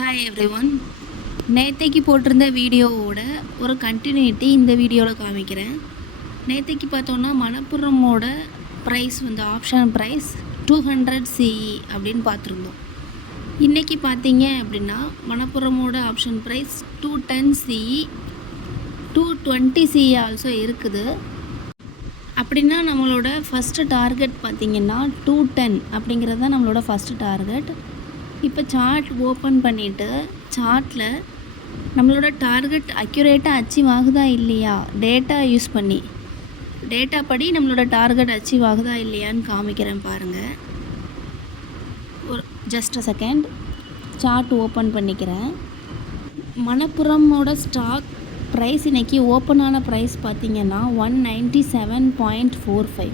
Hi everyone. நேற்றைக்கு போட்டிருந்த வீடியோவோட ஒரு கண்டினியூட்டி இந்த வீடியோவில் காமிக்கிறேன். நேற்றைக்கு பார்த்தோன்னா மணப்புரமோட ப்ரைஸ் வந்து ஆப்ஷன் ப்ரைஸ் 200 CE அப்படின்னு பார்த்துருந்தோம். இன்றைக்கி பார்த்தீங்க அப்படின்னா மணப்புரமோட option price 210 CE 220 CE also இருக்குது. அப்படின்னா நம்மளோட ஃபஸ்ட்டு டார்கெட் பார்த்திங்கன்னா 210 அப்படிங்கிறது தான் நம்மளோட ஃபஸ்ட்டு டார்கெட். இப்போ சார்ட் ஓப்பன் பண்ணிவிட்டு சார்ட்டில் நம்மளோட டார்கெட் அக்யூரேட்டாக அச்சீவ் ஆகுதா இல்லையா, டேட்டா படி நம்மளோட டார்கெட் அச்சீவ் ஆகுதா இல்லையான்னு காமிக்கிறேன் பாருங்கள். ஒரு just a second chart open பண்ணிக்கிறேன். மணப்புரமோட ஸ்டாக் ப்ரைஸ் இன்றைக்கி ஓப்பனான ப்ரைஸ் பார்த்திங்கன்னா 197.45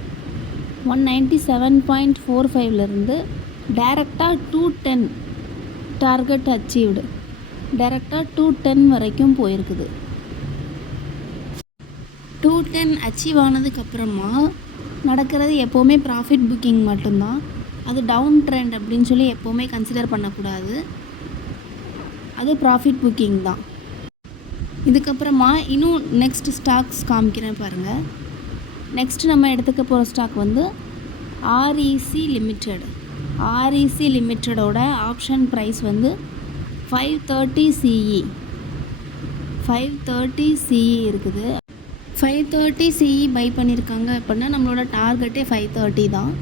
197.45லேருந்து டைரெக்டாக 210 டார்கெட் அச்சீவ்டு, டைரெக்டாக 210 வரைக்கும் போயிருக்குது. 210 அச்சீவ் ஆனதுக்கப்புறமா நடக்கிறது எப்போவுமே ப்ராஃபிட் புக்கிங் மட்டும்தான். அது டவுன் ட்ரெண்ட் அப்படின்னு சொல்லி எப்போவுமே கன்சிடர் பண்ணக்கூடாது. அது ப்ராஃபிட் புக்கிங் தான். இதுக்கப்புறமா இன்னும் நெக்ஸ்ட் ஸ்டாக்ஸ் காமிக்கிறேன் பாருங்கள். நெக்ஸ்ட்டு நம்ம எடுத்துக்க போகிற ஸ்டாக் வந்து REC லிமிட்டெட். REC லிமிட்டடோட ஆப்ஷன் ப்ரைஸ் வந்து 530 CE 530 CE இருக்குது. 530 CE பை பண்ணியிருக்காங்க அப்படின்னா நம்மளோட டார்கெட்டே 530 தான்.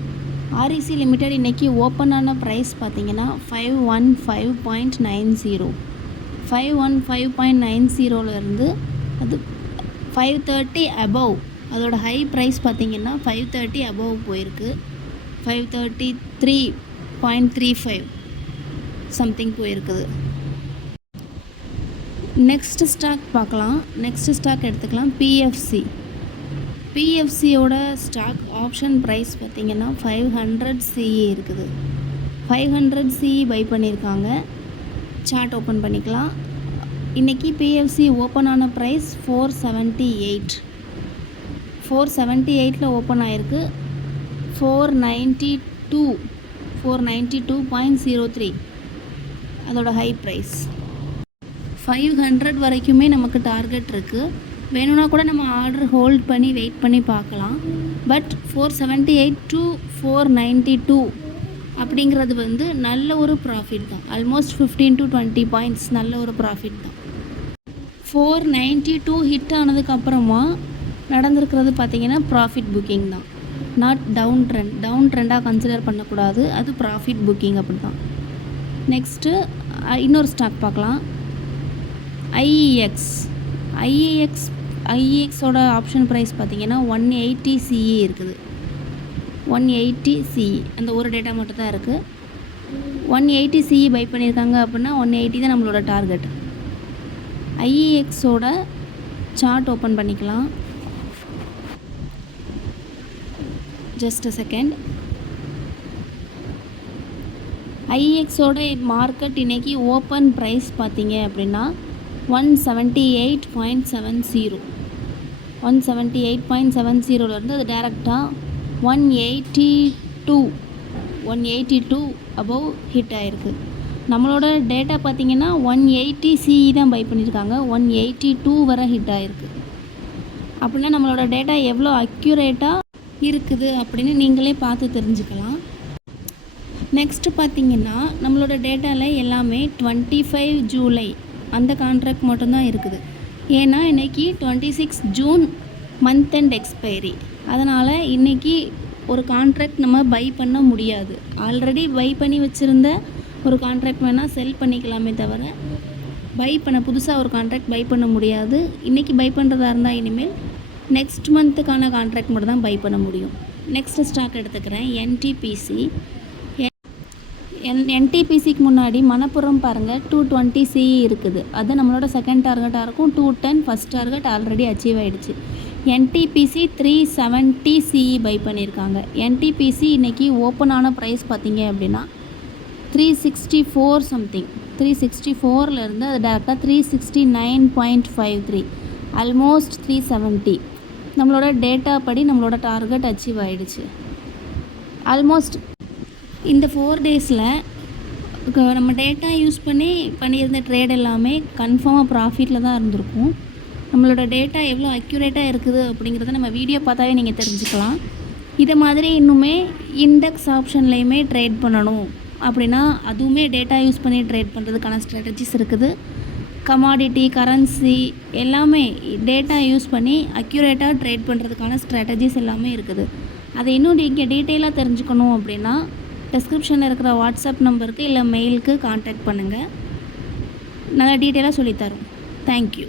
REC லிமிட்டட் இன்றைக்கி ஓப்பனான ப்ரைஸ் பார்த்திங்கன்னா 515.90 515.90லேருந்து அது 530 அபவ், அதோட ஹை ப்ரைஸ் பார்த்திங்கன்னா 530 அபவ் போயிருக்கு. 533.35 சம்திங் போயிருக்குது. நெக்ஸ்ட் ஸ்டாக் பார்க்கலாம். நெக்ஸ்ட் ஸ்டாக் எடுத்துக்கலாம் PFCயோட ஸ்டாக் ஆப்ஷன் ப்ரைஸ் பார்த்திங்கன்னா 500 CE இருக்குது. 500 CE பை பண்ணியிருக்காங்க. சார்ட் ஓப்பன் பண்ணிக்கலாம். இன்றைக்கி PFC ஓப்பன் ஆன ப்ரைஸ் 478ல் ஓப்பன் ஆகிருக்கு. 492.03 அதோட ஹை ப்ரைஸ். 500 வரைக்குமே நமக்கு டார்கெட் இருக்குது. வேணும்னா கூட நம்ம ஆர்டர் ஹோல்ட் பண்ணி வெயிட் பண்ணி பார்க்கலாம். பட் 478 to 492 அப்படிங்கிறது வந்து நல்ல ஒரு ப்ராஃபிட் தான். ஆல்மோஸ்ட் 15 to 20 பாயிண்ட்ஸ் நல்ல ஒரு ப்ராஃபிட் தான். 492 ஹிட் ஆனதுக்கப்புறமா நடந்திருக்கிறது பார்த்திங்கன்னா ப்ராஃபிட் புக்கிங் தான், நாட் டவுன் ட்ரெண்டாக கன்சிடர் பண்ணக்கூடாது. அது ப்ராஃபிட் புக்கிங் அப்படி தான். நெக்ஸ்ட்டு இன்னொரு ஸ்டாக் பார்க்கலாம். IEXோட ஆப்ஷன் ப்ரைஸ் பார்த்திங்கன்னா 180 CE இருக்குது. 180 CE அந்த ஒரு டேட்டா மட்டும் தான் இருக்குது. 180 CE பை பண்ணியிருக்காங்க அப்படின்னா 180 தான் நம்மளோட டார்கெட். IEXோட சார்ட் ஓப்பன் பண்ணிக்கலாம். Just a second. IEXோட மார்க்கெட் இன்றைக்கி ஓப்பன் ப்ரைஸ் பார்த்தீங்க அப்படின்னா 178.70 178.70லேருந்து அது டேரெக்டாக 182 அபவ் ஹிட் ஆகிருக்கு. நம்மளோட டேட்டா பார்த்திங்கன்னா 180 CE தான் பை பண்ணியிருக்காங்க. 182 வரை ஹிட் ஆகிருக்கு. அப்படின்னா நம்மளோட டேட்டா எவ்வளோ அக்யூரேட்டாக இருக்குது அப்படின்னு நீங்களே பார்த்து தெரிஞ்சுக்கலாம். நெக்ஸ்ட்டு பார்த்திங்கன்னா நம்மளோட டேட்டாவில் எல்லாமே 25 ஜூலை அந்த கான்ட்ராக்ட் மட்டும்தான் இருக்குது. ஏன்னா இன்றைக்கி 26 ஜூன் மந்த் அண்ட் எக்ஸ்பைரி. அதனால் இன்றைக்கி ஒரு கான்ட்ராக்ட் நம்ம பை பண்ண முடியாது. ஆல்ரெடி பை பண்ணி வச்சுருந்த ஒரு கான்ட்ராக்ட் வேணால் செல் பண்ணிக்கலாமே தவிர புதுசாக ஒரு கான்ட்ராக்ட் பை பண்ண முடியாது. இன்றைக்கி பை பண்ணுறதா இருந்தால் இனிமேல் நெக்ஸ்ட் மந்த்துக்கான கான்ட்ராக்ட் மட்டும் தான் பை பண்ண முடியும். நெக்ஸ்ட் ஸ்டாக் எடுத்துக்கிறேன் NTPCக்கு முன்னாடி மணப்புரம் பாருங்கள் 220 CE இருக்குது. அது நம்மளோட செகண்ட் டார்கெட்டாக இருக்கும். 210 ஃபஸ்ட் டார்கெட் ஆல்ரெடி அச்சீவ் ஆகிடுச்சு. NTPC 370 CE பை பண்ணியிருக்காங்க. NTPC இன்றைக்கி ஓப்பன் ஆன ப்ரைஸ் பார்த்திங்க அப்படின்னா 364 சம்திங் 364லேருந்து அது டேரெக்டாக 369.53 ஆல்மோஸ்ட் 370. நம்மளோட டேட்டா படி நம்மளோட டார்கெட் அச்சீவ் ஆகிடுச்சு. ஆல்மோஸ்ட் இந்த 4 டேஸில் நம்ம டேட்டா யூஸ் பண்ணி பண்ணியிருந்த ட்ரேட் எல்லாமே கன்ஃபார்மாக ப்ராஃபிட்டில் தான் இருந்திருக்கும். நம்மளோட டேட்டா எவ்வளோ அக்யூரேட்டாக இருக்குது அப்படிங்கிறத நம்ம வீடியோ பார்த்தாவே நீங்கள் தெரிஞ்சுக்கலாம். இதை மாதிரி இன்னுமே இண்டெக்ஸ் ஆப்ஷன்லேயுமே ட்ரேட் பண்ணணும் அப்படின்னா அதுவுமே டேட்டா யூஸ் பண்ணி ட்ரேட் பண்ணுறதுக்கான ஸ்ட்ராட்டஜிஸ் இருக்குது. கமாடிட்டி, கரன்சி எல்லாமே டேட்டா யூஸ் பண்ணி அக்யூரேட்டாக ட்ரேட் பண்ணுறதுக்கான ஸ்ட்ராட்டஜிஸ் எல்லாமே இருக்குது. அதை இன்னும் நீங்கள் டீட்டெயிலாக தெரிஞ்சுக்கணும் அப்படின்னா டிஸ்கிரிப்ஷனில் இருக்கிற வாட்ஸ்அப் நம்பருக்கு இல்லை மெயிலுக்கு கான்டாக்ட் பண்ணுங்கள். நல்லா டீட்டெயிலாக சொல்லித்தரோம். தேங்க்யூ.